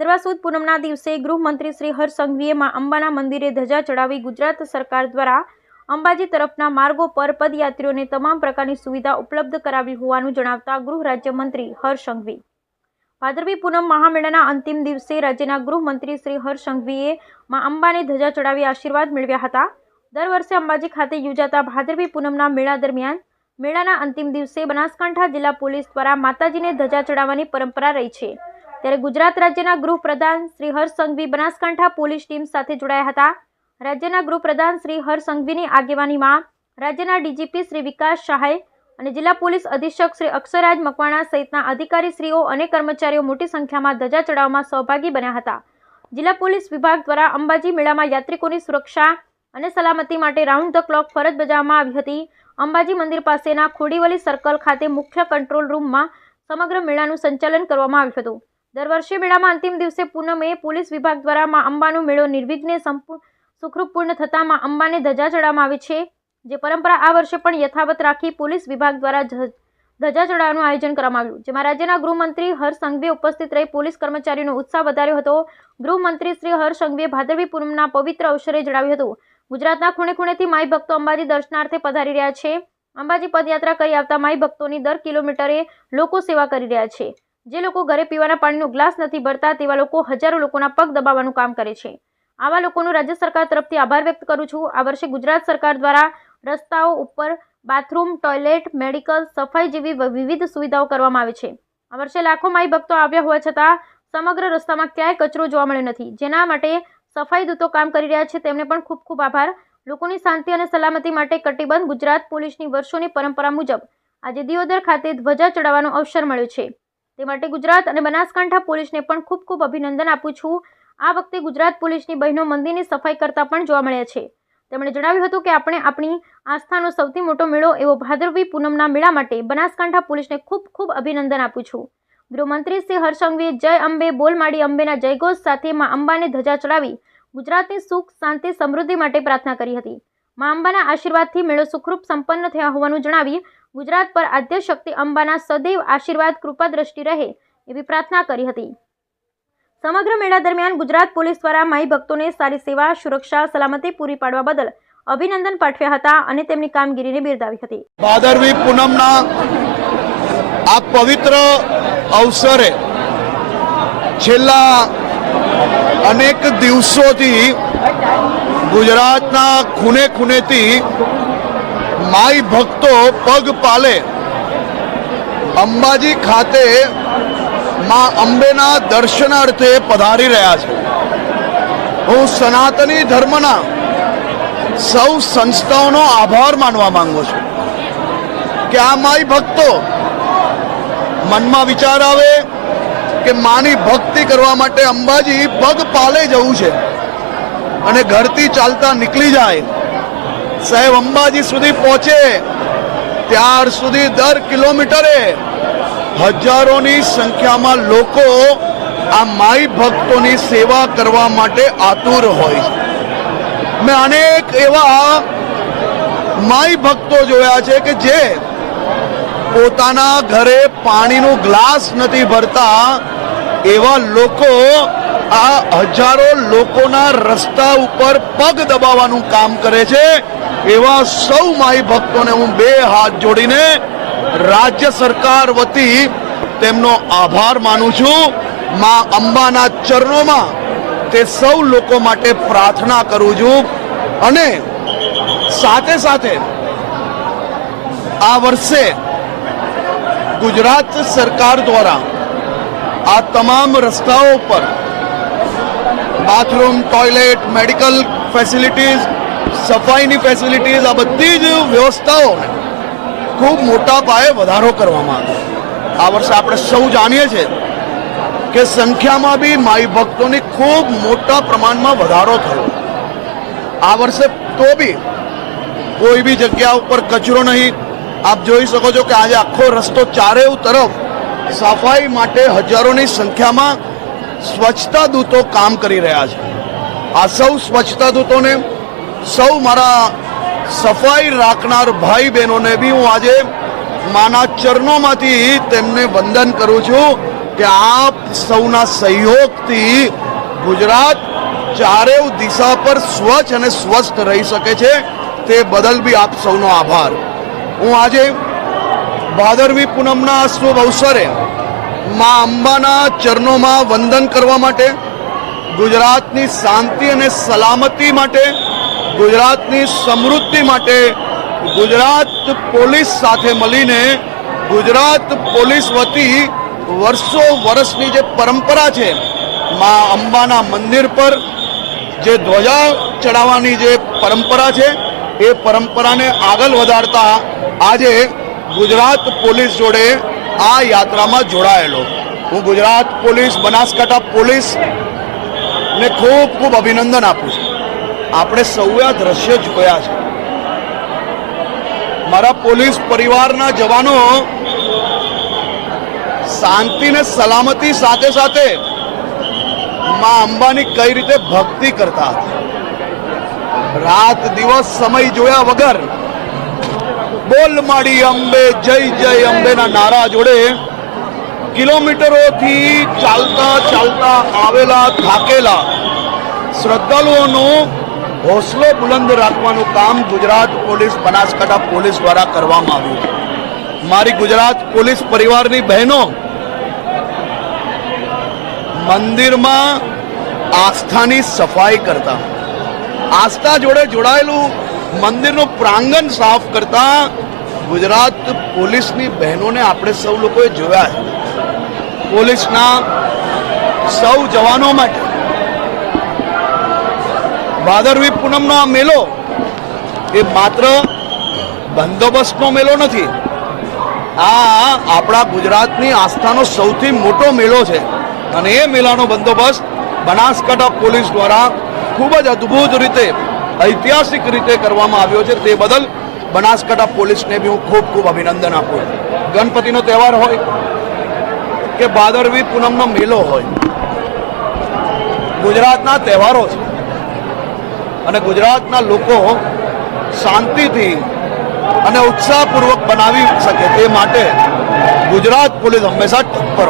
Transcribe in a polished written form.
ભાદરવા સુદ પૂનમના દિવસે ગૃહમંત્રી શ્રી હર્ષ સંઘવીએ માં અંબાના મંદિરે ધજા ચડાવી ગુજરાત સરકાર દ્વારા અંબાજી તરફના માર્ગો પર પદયાત્રીઓને તમામ પ્રકારની સુવિધા ઉપલબ્ધ કરાવી હોવાનું જણાવતા ગૃહ રાજ્યમંત્રી હર્ષ સંઘવી ભાદરવી પૂનમ મહામેળાના અંતિમ દિવસે રાજ્યના ગૃહમંત્રી શ્રી હર્ષ સંઘવીએ માં અંબાને ધજા ચડાવી આશીર્વાદ મેળવ્યા હતા। દર વર્ષે અંબાજી ખાતે યોજાતા ભાદરવી પૂનમના મેળા દરમિયાન મેળાના અંતિમ દિવસે બનાસકાંઠા જિલ્લા પોલીસ દ્વારા માતાજીને ધજા ચડાવવાની પરંપરા રહી છે। ત્યારે ગુજરાત રાજ્યના ગૃહપ્રધાન શ્રી હર્ષ સંઘવી બનાસકાંઠા પોલીસ ટીમ સાથે જોડાયા હતા। રાજ્યના ગૃહપ્રધાન શ્રી હર્ષ સંઘવીની આગેવાનીમાં રાજ્યના ડીજીપી શ્રી વિકાસ સહાય અને જિલ્લા પોલીસ અધિક્ષક શ્રી અક્ષરાજ મકવાણા સહિતના અધિકારીશ્રીઓ અને કર્મચારીઓ મોટી સંખ્યામાં ધજા ચડાવવામાં સહભાગી બન્યા હતા। જિલ્લા પોલીસ વિભાગ દ્વારા અંબાજી મેળામાં યાત્રિકોની સુરક્ષા અને સલામતી માટે રાઉન્ડ ધ ક્લોક ફરજ બજાવવામાં આવી હતી। અંબાજી મંદિર પાસેના ખોડીવલી સર્કલ ખાતે મુખ્ય કંટ્રોલ રૂમમાં સમગ્ર મેળાનું સંચાલન કરવામાં આવ્યું હતું। દર વર્ષે મેળામાં અંતિમ દિવસે પૂનમે પોલીસ વિભાગ દ્વારા માં અંબાનો મેળો નિર્વિઘ્ને સુખરૂપપૂર્ણ થતાં માં અંબાને ધજા ચડાવવામાં આવે છે, જે પરંપરા આ વર્ષે પણ યથાવત રાખી પોલીસ વિભાગ દ્વારા ધજા ચડાવવાનું આયોજન કરવામાં આવ્યું, જેમાં રાજ્યના ગૃહમંત્રી હર્ષ સંઘવીએ ઉપસ્થિત રહી પોલીસ કર્મચારીઓનો ઉત્સાહ વધાર્યો હતો। ગૃહમંત્રી શ્રી હર્ષ સંઘવીએ ભાદરવી પૂનમના પવિત્ર અવસરે જણાવ્યું હતું, ગુજરાતના ખૂણે ખૂણેથી માઈ ભક્તો અંબાજી દર્શનાર્થે પધારી રહ્યા છે। અંબાજી પદયાત્રા કરી આવતા માઈ ભક્તોની દર કિલોમીટરે લોકો સેવા કરી રહ્યા છે। જે લોકો ઘરે પીવાના પાણીનો ગ્લાસ નથી ભરતા તેવા લોકો હજારો લોકોના પગ દબાવવાનું કામ કરે છે। આવા લોકોનો રાજ્ય સરકાર તરફથી આભાર વ્યક્ત કરું છું। આ વર્ષે ગુજરાત સરકાર દ્વારા રસ્તાઓ ઉપર બાથરૂમ, ટોયલેટ, મેડિકલ, સફાઈ જેવી વિવિધ સુવિધાઓ કરવામાં આવે છે। આ વર્ષે લાખો માઈ ભક્તો આવ્યા હોવા છતાં સમગ્ર રસ્તામાં ક્યાંય કચરો જોવા મળ્યો નથી, જેના માટે સફાઈ દૂતો કામ કરી રહ્યા છે, તેમને પણ ખૂબ ખૂબ આભાર। લોકોની શાંતિ અને સલામતી માટે કટિબદ્ધ ગુજરાત પોલીસની વર્ષોની પરંપરા મુજબ આજે દિયોદર ખાતે ધ્વજા ચડાવવાનો અવસર મળ્યો છે, તે માટે ગુજરાત અને બનાસકાંઠા પોલીસને પણ ખૂબ ખૂબ અભિનંદન આપું છું। આ વખતે ગુજરાત પોલીસની બહેનો મંદિરની સફાઈ કરતા પણ જોવા મળ્યા છે। તેમણે જણાવ્યું હતું કે આપણે આપણી આસ્થાનો સૌથી મોટો મેળો એવો ભાદરવી પૂનમના મેળા માટે બનાસકાંઠા પોલીસને ખૂબ ખૂબ અભિનંદન આપું છું। ગૃહમંત્રી શ્રી હર્ષ સંઘવીએ જય અંબે બોલ માડી અંબેના જયઘોષ સાથે માં અંબાને ધજા ચડાવી ગુજરાતની સુખ, શાંતિ, સમૃદ્ધિ માટે પ્રાર્થના કરી હતી। માં અંબાના આશીર્વાદથી મેળો સુખરૂપ સંપન્ન થયા હોવાનું જણાવી ગુજરાત પર આદ્ય શક્તિ અંબાના સદૈવ આશીર્વાદ કૃપા દ્રષ્ટિ રહે એવી પ્રાર્થના કરી હતી। સમગ્ર મેળા દરમિયાન ગુજરાત પોલીસ દ્વારા માઈ ભક્તોને સારી સેવા, સુરક્ષા, સલામતી પૂરી પાડવા બદલ અભિનંદન પાઠવ્યા હતા અને તેમની કામગીરીને બિરદાવી હતી। ભાદરવી પૂનમના આ પવિત્ર અવસરે છેલ્લા અનેક દિવસોથી ગુજરાતના ખૂણે ખૂણેથી માઈ ભક્તો પગપાલે અંબાજી ખાતે માં અંબેના દર્શનાર્થે પધારી રહ્યા છે। હું સનાતની ધર્મના સૌ સંસ્થાઓનો આભાર માનવા માંગુ છું કે આ માઈ ભક્તો મનમાં વિચાર આવે કે માની ભક્તિ કરવા માટે અંબાજી પગપાલે જવું છે અને ઘરથી ચાલતા નીકળી જાય, સાહેબ અંબાજી સુધી પહોંચે ત્યાર સુધી દર કિલોમીટરે હજારોની સંખ્યામાં લોકો આ માઈ ભક્તોની સેવા કરવા માટે આતુર હોય છે। મેં અનેક એવા માઈ ભક્તો જોયા છે કે જે પોતાના ઘરે પાણીનો ગ્લાસ નથી ભરતા, એવા લોકો આ હજારો લોકોના રસ્તા ઉપર પગ દબાવવાનું કામ કરે છે। એવા સૌ માઈ ભક્તોને હું બે હાથ જોડીને રાજ્ય સરકાર વતી તેમનો આભાર માનું છું। માં અંબાના ચરણોમાં તે સૌ લોકો માટે પ્રાર્થના કરું છું અને સાથે સાથે આ વર્ષે ગુજરાત સરકાર દ્વારા આ તમામ રસ્તાઓ પર બાથરૂમ, ટોયલેટ, મેડિકલ ફેસિલિટીઝ, સફાઈની ફેસિલિટીઝ, આ બધી જ વ્યવસ્થાઓને ખૂબ મોટા પાયે વધારો કરવામાં આવ્યો। આ વર્ષે આપણે સૌ જાણીએ છીએ કે સંખ્યામાં બી માઈ ભક્તોની ખૂબ મોટા પ્રમાણમાં વધારો થયો। આ વર્ષે તો બી કોઈ બી જગ્યા ઉપર કચરો નહીં। આપ જોઈ શકો છો કે આજે આખો રસ્તો ચારે તરફ સફાઈ માટે હજારોની સંખ્યામાં સ્વચ્છતા દૂતો કામ કરી રહ્યા છે। આ સૌ સ્વચ્છતા દૂતોને, સૌ મારા સફાઈ રાખનાર ભાઈ બહેનોને બી હું આજે માના ચરણોમાંથી તેમને વંદન કરું છું કે આપ સૌના સહયોગથી ગુજરાત ચારેય દિશા પર સ્વચ્છ અને સ્વસ્થ રહી શકે છે. તે બદલ બી આપ સૌનો આભાર. હું આજે ભાદરવી પૂનમના શુભ અવસરે મા અંબાના ચરણોમાં વંદન કરવા માટે, ગુજરાતની શાંતિ અને સલામતી માટે, ગુજરાતની સમૃદ્ધિ માટે ગુજરાત પોલીસ સાથે મળીને ગુજરાત પોલીસ વતી વર્ષો વર્ષની જે પરંપરા છે, મા અંબાના મંદિર પર જે ધ્વજા ચડાવવાની જે પરંપરા છે, એ પરંપરાને આગળ વધારતા આજે ગુજરાત પોલીસ જોડે આ યાત્રામાં જોડાયેલો હું ગુજરાત પોલીસ, બનાસકાંઠા પોલીસ ને ખૂબ ખૂબ અભિનંદન આપું છું. આપણે સૌએ આ દ્રશ્ય જોયા છે. મારા પોલીસ પરિવારના જવાનો શાંતિ ને સલામતી સાથે સાથે મા અંબાની કઈ રીતે ભક્તિ કરતા હતા. રાત દિવસ સમય જોયા વગર બોલ માડી અંબે, જય જય અંબેના નારા જોડે કિલોમીટરોથી ચાલતા ચાલતા આવેલા થાકેલા શ્રદ્ધાળુઓનો હોસલો બુલંદ રાખવાનું કામ ગુજરાત પોલીસ, બનાસકાંઠા પોલીસ દ્વારા કરવામાં આવ્યું. મારી ગુજરાત પોલીસ પરિવારની બહેનો મંદિરમાં આસ્થાની સફાઈ કરતા, આસ્થા જોડે જોડાયેલું મંદિરનું પ્રાંગણ સાફ કરતા ગુજરાત પોલીસની બહેનોને આપણે સૌ લોકોએ જોયા છે. પોલીસના સૌ જવાનો માટે ભાદરવી પૂનમનો આ મેળો એ માત્ર બંદોબસ્તનો મેળો નથી. આ આપણા ગુજરાતની આસ્થાનો સૌથી મોટો મેળો છે અને એ મેળાનો બંદોબસ્ત બનાસકાંઠા પોલીસ દ્વારા ખૂબ જ અદ્ભુત રીતે, ઐતિહાસિક રીતે કરવામાં આવ્યો છે. તે બદલ બનાસકાંઠા પોલીસને બી હું ખૂબ ખૂબ અભિનંદન આપું. ગણપતિનો તહેવાર હોય કે ભાદરવી પૂનમનો મેળો હોય, ગુજરાતના તહેવારો છે અને ગુજરાતના લોકો શાંતિથી અને ઉત્સાહપૂર્વક બનાવી શકે તે માટે ગુજરાત પોલીસ હંમેશા તત્પર હોય.